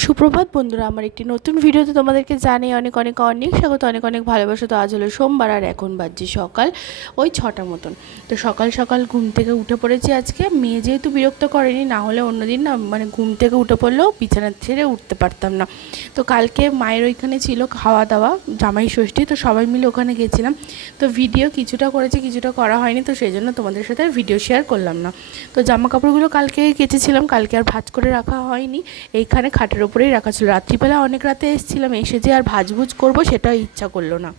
সুপ্রভাত বন্ধুরা, আমার একটি নতুন ভিডিওতে তোমাদেরকে জানিয়ে অনেক অনেক অনেক স্বাগত, অনেক অনেক ভালোবাসা। তো আজ হলো সোমবার আর এখন বাজছে সকাল ওই 6টা মতন। তো সকাল সকাল ঘুম থেকে উঠে পড়েছি আজকে। মেয়ে যেহেতু বিরক্ত করেনি, না হলে অন্যদিন না মানে ঘুম থেকে উঠে পড়লেও বিছানা ছেড়ে উঠতে পারতাম না। তো কালকে মায়ের ওইখানে ছিল খাওয়া দাওয়া, জামাই ষষ্ঠী, তো সবাই মিলে ওখানে গেছিলাম। তো ভিডিও কিছুটা করেছি, কিছুটা করা হয়নি, তো সেই জন্য তোমাদের সাথে আর ভিডিও শেয়ার করলাম না। তো জামা কাপড়গুলো কালকে কেচেছিলাম, কালকে আর ভাঁজ করে রাখা হয়নি, এইখানে খাটের ওপরেই রাখা ছিল। রাত্রিবেলা অনেক রাতে এসেছিলাম, এসে যে আর ভাজভুজ করবো সেটাও ইচ্ছা করলো না।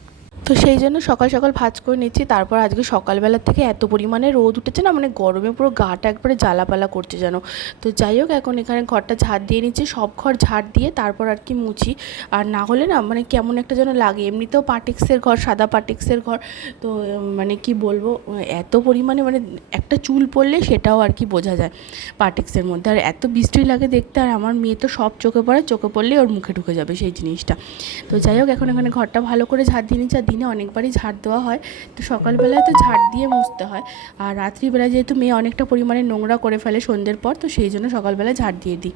তো সেই জন্য সকাল সকাল ভাজ করে নিচ্ছি। তারপর আজকে সকালবেলা থেকে এত পরিমাণে রোদ উঠেছে না, মানে গরমে পুরো গাটা একবারে জ্বালাপালা করছে যেন। তো যাই হোক, এখন এখানে ঘরটা ঝাড় দিয়ে নিচ্ছি, সব ঘর ঝাড় দিয়ে তারপর আর কি মুছি। আর না হলে না মানে কেমন একটা যেন লাগে। এমনিতেও পাটিক্সের ঘর, সাদা পাটিক্সের ঘর, তো মানে কি বলবো, এত পরিমাণে মানে একটা চুল পড়লে সেটাও আর কি বোঝা যায় পাটিক্সের মধ্যে। আর এত বৃষ্টি লাগে দেখতে, আর আমার মেয়ে তো সব চোখে পড়ে, চোখে পড়লেই ওর মুখে ঢুকে যাবে সেই জিনিসটা। তো যাই হোক, এখন এখানে ঘরটা ভালো করে ঝাড় দিয়ে নিচ্ছি। আর দিনে অনেকবারই ঝাড় দেওয়া হয়, তো সকালবেলায় তো ঝাড় দিয়ে মুছতে হয়, আর রাত্রিবেলা যেহেতু মেয়ে অনেকটা পরিমাণে নোংরা করে ফেলে সন্ধ্যের পর, তো সেই জন্য সকালবেলা ঝাড় দিয়ে দিই।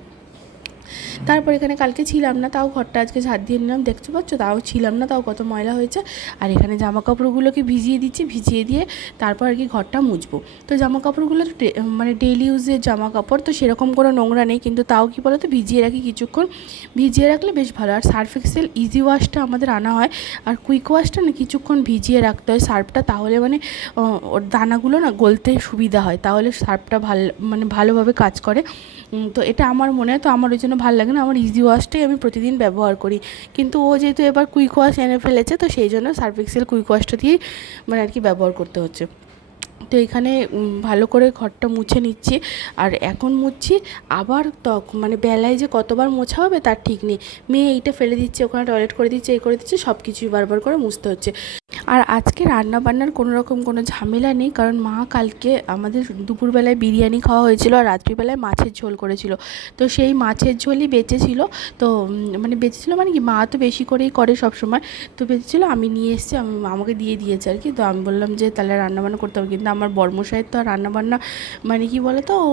তারপর এখানে কালকে ছিলাম না, তাও ঘরটা আজকে ঝাড় দিয়ে নিলাম, দেখতে পাচ্ছ, তাও ছিলাম না, তাও কত ময়লা হয়েছে। আর এখানে জামা কাপড়গুলোকে ভিজিয়ে দিচ্ছি, ভিজিয়ে দিয়ে তারপর আর কি ঘরটা মুছবো। তো জামা কাপড়গুলো মানে ডেইলি ইউজের জামা কাপড়, তো সেরকম কোনো নোংরা নেই, কিন্তু তাও কি বলো তো, ভিজিয়ে রাখি কিছুক্ষণ, ভিজিয়ে রাখলে বেশ ভালো। আর সার্ফ এক্সেল ইজি ওয়াশটা আমাদের আনা হয়, আর কুইক ওয়াশটা না কিছুক্ষণ ভিজিয়ে রাখতে হয় সার্ফটা, তাহলে মানে ওর দানাগুলো না গলতে সুবিধা হয়, তাহলে সার্ফটা মানে ভালোভাবে কাজ করে। তো এটা আমার মনে হয়, তো আমার ওই জন্য ভালো লাগে না, আমার ইজি ওয়াশটাই আমি প্রতিদিন ব্যবহার করি। কিন্তু ও যেহেতু এবার কুইক ওয়াশ এনে ফেলেছে, তো সেই জন্য সার্ফ এক্সেল কুইক ওয়াশটা দিয়েই মানে আর কি ব্যবহার করতে হচ্ছে। তো এখানে ভালো করে ঘরটা মুছে নিচ্ছি। আর এখন মুছছি, আবার মানে বেলায় যে কতবার মোছা হবে তার ঠিক নেই। মেয়ে এইটা ফেলে দিচ্ছে, ওখানে টয়লেট করে দিচ্ছে, এই করে দিচ্ছে, সব কিছুই বারবার করে মুছতে হচ্ছে। আর আজকে রান্না বান্নার কোনো রকম কোনো ঝামেলা নেই, কারণ মা কালকে আমাদের দুপুরবেলায় বিরিয়ানি খাওয়া হয়েছিল, আর রাত্রিবেলায় মাছের ঝোল করেছিল। তো সেই মাছের ঝোলই বেঁচেছিল। তো মানে বেঁচেছিলো মানে কি, মা তো বেশি করেই করে সব সময়, তো বেঁচেছিলো, আমি নিয়ে এসেছি, আমাকে দিয়ে দিয়েছে আর কি। তো আমি বললাম যে তাহলে রান্নাবান্না করতে হবে, কিন্তু আমার বর্মশাইয়ের তো আর রান্নাবান্না মানে কি বলো তো, ও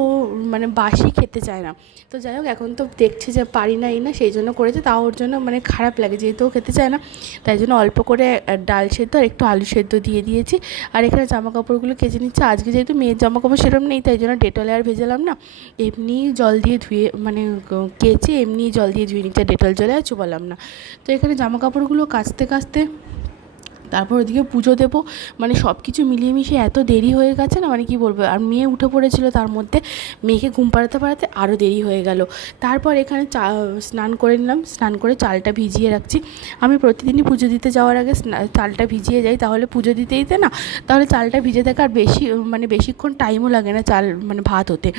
মানে বাসি খেতে চায় না। তো যাই হোক, এখন তো দেখছে যে পারি না সেই জন্য করেছে, তাও ওর জন্য মানে খারাপ লাগে, যেহেতু ও খেতে চায় না, তাই জন্য অল্প করে ডাল সেদ্ধ আর একটু আলু সেদ্ধ দিয়ে দিয়েছি। আর এখানে জামা কাপড়গুলো কেচে নিচ্ছে। আজকে যেহেতু মেয়ের জামা কাপড় সেরকম নেই, তাই জন্য ডেটলে আর ভেজালাম না, এমনি জল দিয়ে ধুয়ে মানে কেচে এমনি জল দিয়ে ধুয়ে নিচ্ছে, ডেটল জলে আর চুবালাম না। তো এখানে জামা কাপড়গুলো কাচতে কাচতে তারপর ওদিকে পুজো দেবো, মানে সব কিছু মিলিয়ে মিশিয়ে এত দেরি হয়ে গেছে না, মানে কি বলবো। আর মেয়ে উঠে পড়েছিল, তার মধ্যে মেয়েকে ঘুম পাড়াতে পাড়াতে আরও দেরি হয়ে গেল। তারপর এখানে স্নান করে নিলাম, স্নান করে চালটা ভিজিয়ে রাখছি। আমি প্রতিদিনই পুজো দিতে যাওয়ার আগে চালটা ভিজিয়ে যাই, তাহলে পুজো দিতে দিতে না, তাহলে চালটা ভিজে থাকে, আর মানে বেশিক্ষণ টাইমও লাগে না চাল মানে ভাত হতে।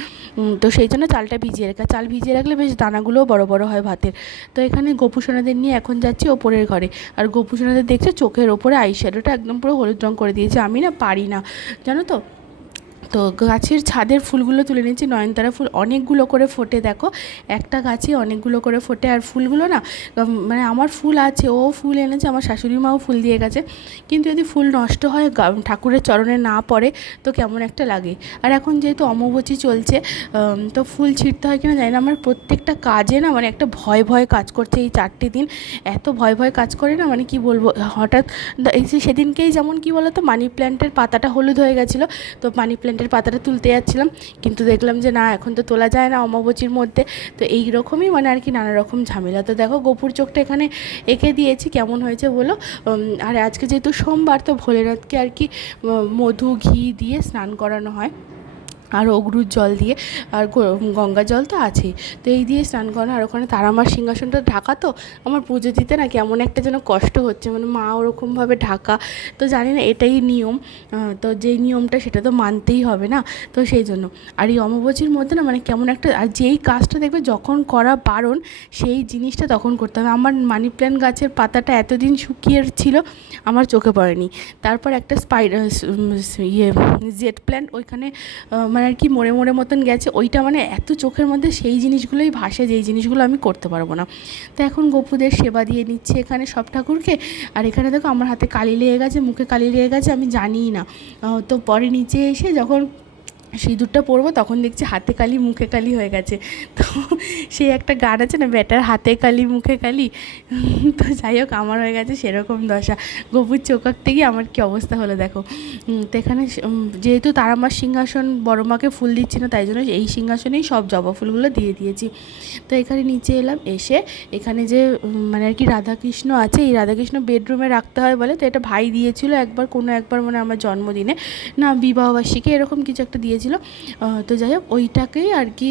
তো সেই জন্য চালটা ভিজিয়ে রাখা, চাল ভিজিয়ে রাখলে বেশ দানাগুলোও বড় বড় হয় ভাতের। তো এখানে গোপুসোনাদের নিয়ে এখন যাচ্ছি ওপরের ঘরে। আর গোপুসোনাদের দেখছে চোখের ওপরে আইশ্যাডোটা একদম পুরো হলুদ রঙ করে দিয়েছে, আমি না পারি না, জানো তো। তো গাছের ছাদের ফুলগুলো তুলে নিচ্ছি, নয়নতারা ফুল অনেকগুলো করে ফোটে, দেখো একটা গাছে অনেকগুলো করে ফোটে। আর ফুলগুলো না মানে আমার ফুল আছে, ও ফুল এনেছে, আমার শাশুড়ি মাও ফুল দিয়ে গেছে, কিন্তু যদি ফুল নষ্ট হয়, ঠাকুরের চরণে না পড়ে, তো কেমন একটা লাগে। আর এখন যেহেতু অমাবস্যা চলছে, তো ফুল ছিঁড়তে হয় কিনা জানি না, আমার প্রত্যেকটা কাজে না মানে একটা ভয় ভয় কাজ করছে। এই 4টে দিন এত ভয় ভয় কাজ করে না, মানে কি বলবো। হঠাৎ এই যে সেদিনকেই যেমন কি বলো তো, মানি প্ল্যান্টের পাতাটা হলুদ হয়ে গেছিলো, তো মানি প্ল্যান্টের পাতাটা তুলতে যাচ্ছিলাম, কিন্তু দেখলাম যে না, এখন তো তোলা যায় না অমাবস্যার মধ্যে। তো এই রকমই মানে আর কি নানা রকম ঝামেলা। তো দেখো গোপুর চোখটা এখানে এঁকে দিয়েছি, কেমন হয়েছে বলো। আর আজকে যেহেতু সোমবার, তো ভোলেনাথকে আর কি মধু ঘি দিয়ে স্নান করানো হয়, আর অগরুর জল দিয়ে, আর গঙ্গা জল তো আছেই, তো এই দিয়ে স্নান করানো। আর ওখানে তারামার সিংহাসনটা ঢাকা, তো আমার পুজো দিতে না কেমন একটা যেন কষ্ট হচ্ছে, মানে মা ওরকমভাবে ঢাকা, তো জানি না এটাই নিয়ম, তো যেই নিয়মটা সেটা তো মানতেই হবে না, তো সেই জন্য। আর এই অমাবস্যার মধ্যে না মানে কেমন একটা, আর যেই কাজটা দেখবে যখন করা বারণ, সেই জিনিসটা তখন করতে হবে। আমার মানি প্ল্যান্ট গাছের পাতাটা এতদিন শুকিয়ে ছিল, আমার চোখে পড়েনি। তারপর একটা জেট প্ল্যান্ট ওইখানে মানে আর কি মোড়ে মোড়ে মতন গেছে, ওইটা মানে এত চোখের মধ্যে সেই জিনিসগুলোই ভাসে, যেই জিনিসগুলো আমি করতে পারবো না। তো এখন গোপুদের সেবা দিয়ে নিচ্ছে এখানে সব ঠাকুরকে। আর এখানে দেখো আমার হাতে কালি লেগে গেছে, মুখে কালি লেগে গেছে, আমি জানিই না। তো পরে নিচে এসে যখন সিঁদুরটা পরবো তখন দেখছি হাতে কালি মুখে কালি হয়ে গেছে। তো সেই একটা গান আছে না, বেটার হাতে কালি মুখে কালি, তো যাই হোক আমার হয়ে গেছে সেরকম দশা। গপুর চোখ আঁকতে গিয়ে আমার কী অবস্থা হলো দেখো। তো এখানে যেহেতু তারামার সিংহাসন বড় মাকে ফুল দিচ্ছি না, তাই জন্য এই সিংহাসনেই সব জবা ফুলগুলো দিয়ে দিয়েছি। তো এখানে নিচে এলাম, এসে এখানে যে মানে আর কি রাধাকৃষ্ণ আছে, এই রাধাকৃষ্ণ বেডরুমে রাখতে হয় বলে, তো এটা ভাই দিয়েছিল একবার, কোনো একবার মানে আমার জন্মদিনে না বিবাহবার্ষিকী এরকম কিছু একটা দিয়েছিল। তো যাই হোক ওইটাকেই আর কি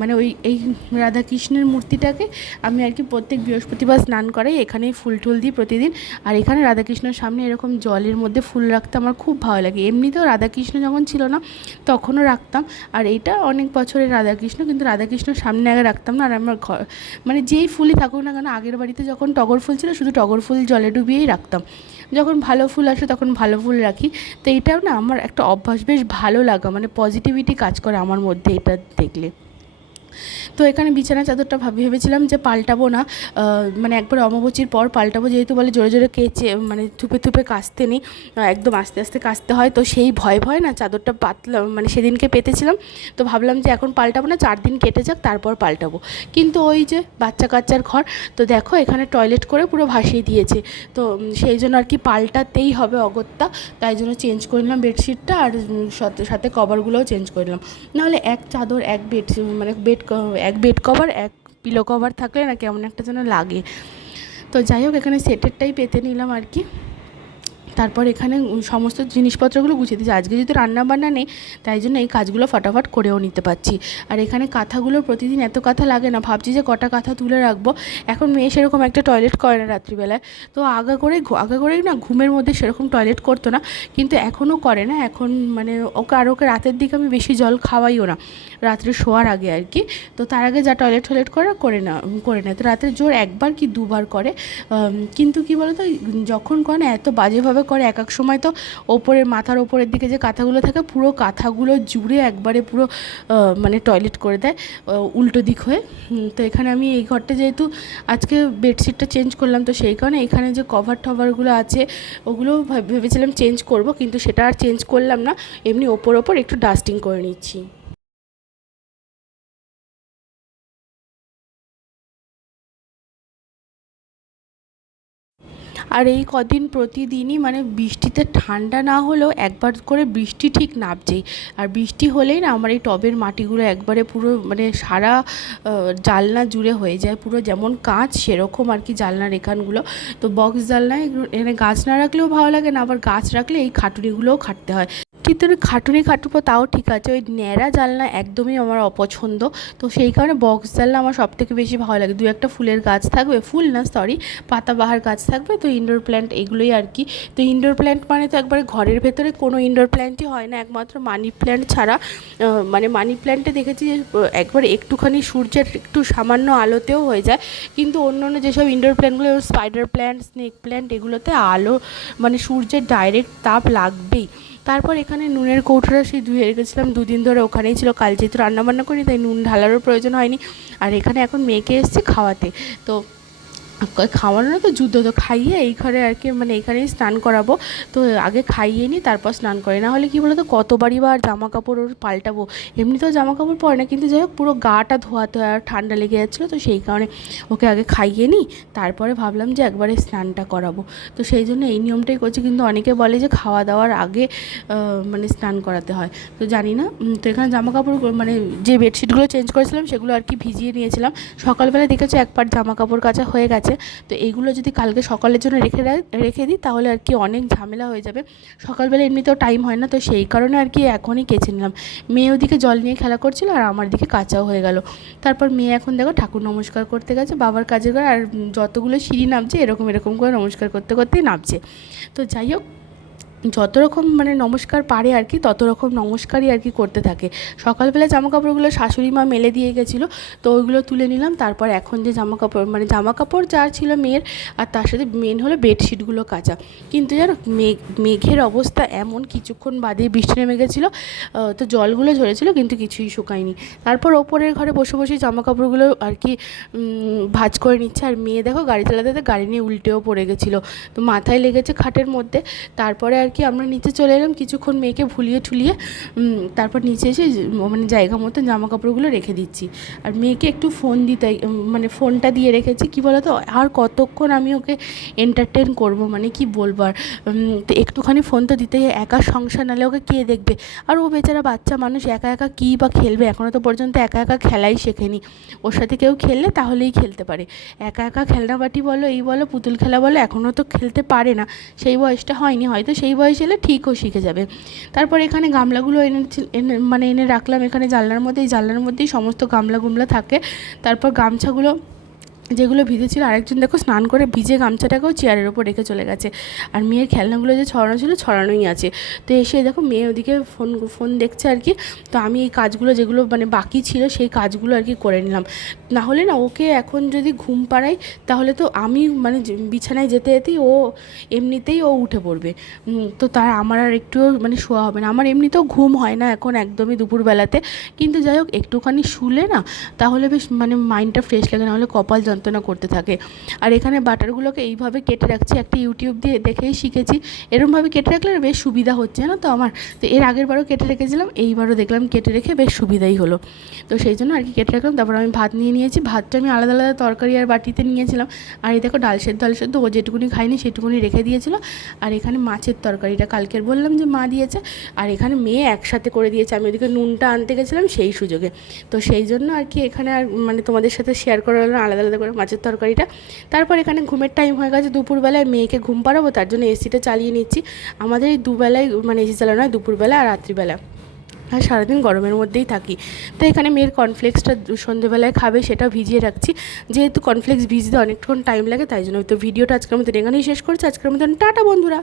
মানে এই রাধাকৃষ্ণের মূর্তিটাকে আমি আর কি প্রত্যেক বৃহস্পতিবার স্নান করাই, এখানেই ফুল টুল দিই প্রতিদিন। আর এখানে রাধাকৃষ্ণের সামনে এরকম জলের মধ্যে ফুল রাখতে আমার খুব ভালো লাগে। এমনিতেও রাধাকৃষ্ণ যখন ছিল না তখনও রাখতাম, আর এইটা অনেক বছরের রাধাকৃষ্ণ, কিন্তু রাধাকৃষ্ণর সামনে আগে রাখতাম না। আর আমার ঘর মানে যেই ফুলই থাকুক না কেন, আগের বাড়িতে যখন টগর ফুল ছিল শুধু টগর ফুল জলে ডুবিয়েই রাখতাম, যখন ভালো ফুল আসে তখন ভালো ফুল রাখি। তো এটাও না আমার একটা অভ্যাস, বেশ ভালো লাগা, মানে পজিটিভিটি কাজ করে আমার মধ্যে এটা দেখলে। তো এখানে বিছানা চাদরটা ভেবেছিলাম যে পাল্টাবো না, মানে একবার অমাবস্যার পর পাল্টাবো, যেহেতু বলে জোরে জোরে কেচে মানে থুপে থুপে কাচতে নেই, একদম আস্তে আস্তে কাচতে হয়। তো সেই ভয় না চাদরটা পাতলাম, মানে সেদিনকে পেতেছিলাম, তো ভাবলাম যে এখন পাল্টাবো না, 4 দিন কেটে যাক তারপর পাল্টাবো। কিন্তু ওই যে বাচ্চা কাচ্চার ঘর, তো দেখো এখানে টয়লেট করে পুরো ভাসিয়ে দিয়েছে, তো সেই জন্য আর কি পাল্টাতেই হবে অগত্যা, তাই জন্য চেঞ্জ করে নিলাম বেডশিটটা, আর সাথে সাথে কভারগুলোও চেঞ্জ করে নিলাম। নাহলে এক চাদর এক বেড মানে এক বেড কভার এক পিলো কভার থাকলে না কেমন একটা যেন লাগে। তো যাই হোক এখানে সেটেরটাই পেতে নিলাম আর কি। তারপর এখানে সমস্ত জিনিসপত্রগুলো গুছিয়ে দিয়েছি, আজকে যেহেতু রান্নাবান্না নেই তাই জন্য এই কাজগুলো ফটাফট করেও নিতে পারছি। আর এখানে কাঁথাগুলো প্রতিদিন এত কাঁথা লাগে না, ভাবছি যে কটা কাঁথা তুলে রাখবো। এখন মেয়ে সেরকম একটা টয়লেট করে না রাত্রিবেলায়, তো আগে করেই না ঘুমের মধ্যে সেরকম টয়লেট করতো না, কিন্তু এখনও করে না। এখন মানে ওকে রাতের দিকে আমি বেশি জল খাওয়াইও না, রাত্রে শোয়ার আগে আর কি। তো তার আগে যা টয়লেট করে না, তো রাতে জোর একবার কি দুবার করে। কিন্তু কি বলো তো, যখন করে না এত বাজেভাবে করে, এক সময় তো ওপরের মাথার ওপরের দিকে যে কাঁথাগুলো থাকে পুরো কাঁথাগুলো জুড়ে একবারে পুরো মানে টয়লেট করে দেয় উল্টো দিক হয়ে। তো এখানে আমি এই ঘরটা যেহেতু আজকে বেডশিটটা চেঞ্জ করলাম, তো সেই কারণে এখানে যে কভার টভারগুলো আছে ওগুলো ভেবেছিলাম চেঞ্জ করব, কিন্তু সেটা আর চেঞ্জ করলাম না, এমনি ওপর একটু ডাস্টিং করে নিচ্ছি। আর এই কদিন প্রতিদিনই মানে বৃষ্টিতে ঠান্ডা না হলেও একবার করে বৃষ্টি ঠিক নামছেই, আর বৃষ্টি হলেই না আমার এই টবের মাটিগুলো একবারে পুরো মানে সারা জানলা জুড়ে হয়ে যায়, পুরো যেমন কাঁচ সেরকম আর কি জানলার এখানগুলো। তো বক্স জানলায় এখানে গাছ না রাখলেও ভালো লাগে না, আবার গাছ রাখলে এই খাটুনিগুলোও খাটতে হয়। কিন্তু খাটুনি খাটবো তাও ঠিক আছে, ওই ন্যাড়া জানলা একদমই আমার অপছন্দ। তো সেই কারণে বক্স জানলা আমার সবথেকে বেশি ভালো লাগে, দু একটা ফুলের গাছ থাকবে, ফুল না সরি পাতাবাহার গাছ থাকবে, তো ইনডোর প্ল্যান্ট এগুলোই আর কি। তো ইনডোর প্ল্যান্ট মানে তো একবারে ঘরের ভেতরে কোনো ইনডোর প্ল্যান্টই হয় না, একমাত্র মানি প্ল্যান্ট ছাড়া। মানে মানি প্ল্যান্টে দেখেছি যে একবার একটুখানি সূর্যের একটু সামান্য আলোতেও হয়ে যায়, কিন্তু অন্য যেসব ইনডোর প্ল্যান্টগুলো স্পাইডার প্ল্যান্ট স্নেক প্ল্যান্ট এগুলোতে আলো মানে সূর্যের ডাইরেক্ট তাপ লাগবেই। তারপর এখানে নুনের কৌটোটা সেই ধুয়ে রেখেছিলাম, 2 দিন ধরে ওখানেই ছিল, কাল যেহেতু রান্নাবান্না করি তাই নুন ঢালারও প্রয়োজন হয়নি। আর এখানে এখন মেয়েকে এসছে খাওয়াতে, তো খাওয়ানো তো যুদ্ধ, তো খাইয়ে এই ঘরে আর কি মানে এইখানেই স্নান করাবো। তো আগে খাইয়ে নিই তারপর স্নান করে, না হলে কী বলো তো কতবারই বা আর জামা কাপড় ওর পাল্টাবো। এমনিতেও জামা কাপড় পরে না, কিন্তু যাই হোক পুরো গাটা ধোয়াতে আর ঠান্ডা লেগে যাচ্ছিলো, তো সেই কারণে ওকে আগে খাইয়ে নিই তারপরে ভাবলাম যে একবারে স্নানটা করাবো। তো সেই জন্য এই নিয়মটাই করছি, কিন্তু অনেকে বলে যে খাওয়া দাওয়ার আগে মানে স্নান করাতে হয়, তো জানি না। তো এখানে জামা কাপড় মানে যে বেডশিটগুলো চেঞ্জ করেছিলাম সেগুলো আর কি ভিজিয়ে নিয়েছিলাম, সকালবেলা দেখেছি এক পাট জামা কাপড় কাচা হয়ে গেছে। তো এইগুলো যদি কালকে সকালের জন্য রেখে দিই তাহলে আর কি অনেক ঝামেলা হয়ে যাবে, সকালবেলা এমনিতেও টাইম হয় না, তো সেই কারণে আর কি এখনই কেচে নিলাম। মেয়ে ওদিকে জল নিয়ে খেলা করছিল আর আমার দিকে কাচাও হয়ে গেল। তারপর মেয়ে এখন দেখো ঠাকুর নমস্কার করতে গেছে বাবার কাজের ঘরে, আর যতগুলো সিঁড়ি নামছে এরকম করে নমস্কার করতে করতেই নামছে। তো যাই হোক যত রকম মানে নমস্কার পারে আর কি তত রকম নমস্কারই আর কি করতে থাকে। সকালবেলা জামাকাপড়গুলো শাশুড়ি মা মেলে দিয়ে গেছিলো, তো ওইগুলো তুলে নিলাম। তারপর এখন যে জামাকাপড় যা ছিল মেয়ের, আর তার সাথে মেন হলো বেডশিটগুলো কাচা। কিন্তু জানো মেঘের অবস্থা এমন, কিছুক্ষণ বাদে বৃষ্টি নেমে গেছিলো, তো জলগুলো ঝরেছিলো কিন্তু কিছুই শুকায়নি। তারপর ওপরের ঘরে বসে বসে জামাকাপড়গুলো আর কি ভাঁজ করে নিচ্ছে, আর মেয়ে দেখো গাড়ি চালাতে গাড়ি নিয়ে উল্টেও পড়ে গেছিলো, তো মাথায় লেগেছে খাটের মধ্যে। তারপরে আর কি আমরা নিচে চলে এলাম, কিছুক্ষণ মেয়েকে ভুলিয়ে ঠুলিয়ে তারপর নিচে এসে মানে জায়গা মতো জামা কাপড়গুলো রেখে দিচ্ছি। আর মেয়েকে একটু ফোন দিতে মানে ফোনটা দিয়ে রেখেছি, কী বলো তো আর কতক্ষণ আমি ওকে এন্টারটেন করব, মানে কি বলবো আর। তো একটুখানি ফোন তো দিতেই, একা সংসার নাহলে ওকে কে দেখবে। আর ও বেচারা বাচ্চা মানুষ, একা একা কী বা খেলবে, এখনও তো পর্যন্ত একা একা খেলাই শেখেনি। ওর সাথে কেউ খেললে তাহলেই খেলতে পারে, একা একা খেলনা বাটি বলো এই বলো পুতুল খেলা বলো এখনও তো খেলতে পারে না, সেই বয়সটা হয়নি, হয়তো সেই বয়স এলে ঠিকও শিখে যাবে। তারপর এখানে গামলাগুলো এনে রাখলাম এখানে জানলার মধ্যে, এই জানলার মধ্যেই সমস্ত গামলা থাকে। তারপর গামছাগুলো যেগুলো ভিজেছিল, আরেকজন দেখো স্নান করে ভিজে গামছাটাকেও চেয়ারের ওপর রেখে চলে গেছে। আর মেয়ের খেলনাগুলো যে ছড়ানো ছিল ছড়ানোই আছে। তো এসে দেখো মেয়ে ওদিকে ফোন দেখছে আর কি। তো আমি এই কাজগুলো যেগুলো মানে বাকি ছিল সেই কাজগুলো আর কি করে নিলাম। না হলে না ওকে এখন যদি ঘুম পাড়াই তাহলে তো আমি মানে বিছানায় যেতে যেতেই ও এমনিতেই উঠে পড়বে। তো আমার আর একটুও মানে শোয়া হবে না। আমার এমনিতেও ঘুম হয় না এখন একদমই দুপুরবেলাতে, কিন্তু যাই হোক একটুখানি শুলে না তাহলে বেশ মানে মাইন্ডটা ফ্রেশ লাগে, নাহলে কপাল যন্ত্রণা করতে থাকে। আর এখানে বাটারগুলোকে এইভাবে কেটে রাখছি, একটা ইউটিউব দিয়ে দেখেই শিখেছি, এরকমভাবে কেটে রাখলে বেশ সুবিধা হচ্ছে না তো আমার। তো এর আগের বারও কেটে রেখেছিলাম, এইবারও দেখলাম কেটে রেখে বেশ সুবিধাই হলো। তো সেই জন্য আর কি কেটে রাখলাম। তারপর আমি ভাত নিয়েছি, ভাতটা আমি আলাদা আলাদা তরকারি আর বাটিতে নিয়েছিলাম। আর এই দেখো ডাল সেদ্ধ ও যেটুকুনি খাইনি সেটুকুনি রেখে দিয়েছিল। আর এখানে মাছের তরকারিটা কালকের বললাম যে মা দিয়েছে, আর এখানে মেয়ে একসাথে করে দিয়েছে, আমি ওদিকে নুনটা আনতে গেছিলাম সেই সুযোগে। তো সেই জন্য আর কি এখানে আর মানে তোমাদের সাথে শেয়ার করা হলো আলাদা আলাদা করে মাছের তরকারিটা। তারপর এখানে ঘুমের টাইম হয়ে গেছে, দুপুরবেলায় মেয়েকে ঘুম পাড়াবো, তার জন্য এসিটা চালিয়ে নিচ্ছি। আমাদের এই দুবেলায় মানে এসি চালানো হয়, দুপুরবেলা আর রাত্রিবেলা, আর সারাদিন গরমের মধ্যেই থাকি। তো এখানে মেয়ের কর্নফ্লেক্সটা সন্ধ্যেবেলায় খাবে সেটা ভিজিয়ে রাখছি, যেহেতু কর্নফ্লেক্স ভিজতে অনেকক্ষণ টাইম লাগে তাই জন্য। তো ভিডিওটা আজকের মতো এখানেই শেষ করছি, আজকের মতন টাটা বন্ধুরা।